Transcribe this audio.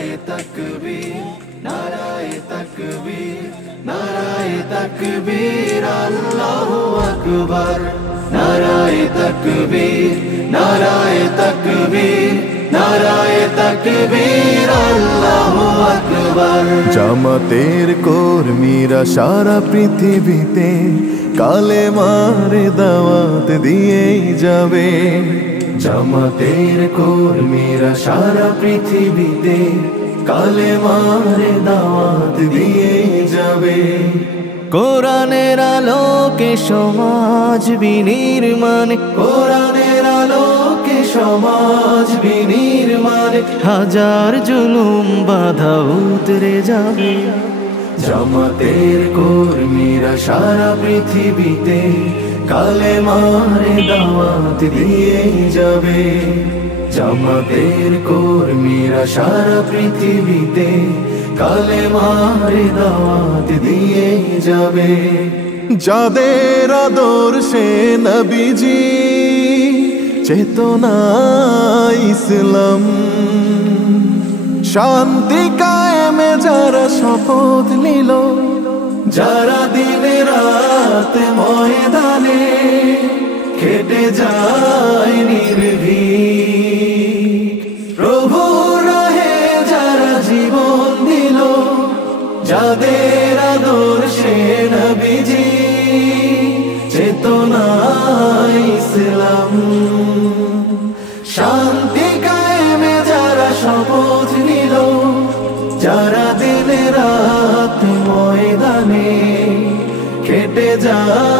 নারায়ে তাকবীর, নারায়ে তাকবীর, নারায়ে তাকবীর, আল্লাহু আকবার। নারায়ে তাকবীর, নারায়ে তাকবীর, নারায়ে তাকবীর, আল্লাহু আকবার। জামাতের কর্মীরা সারা পৃথিবীতে কালেমার দাওয়াত দিয়েই যাবে। জামাতের কর্মীরা সারা পৃথিবীতে কালেমার দাওয়াত দিয়েই যাবে। কোরআনের আলোকে সমাজ বিনির্মাণে, কোরআনের আলোকে সমাজ বিনির্মাণে হাজার জুলুম বাধা উতরে যাবে। জামাতের কর্মীরা সারা পৃথিবীতে কালেমার দাওয়াত দিয়েই যাবে। জামাতের কর্মীরা সারা পৃথিবীতে কালেমার দাওয়াত দিয়েই যাবে। যাদের আদর্শে নবীজি চেতনা ইসলাম, শান্তি কায়েমে যারা শপথ নিল, যারা দিনে রাত ময়দানে খেটে যায় নির্ভীক, প্রভু রাহে যারা জীবন দিল, যাদের আদর্শে নবীজি চেতনা ইসলাম, শান্তি কায়েমে যারা শপথ নিল, যারা দিনে রাত ময়দানে খেটে যায়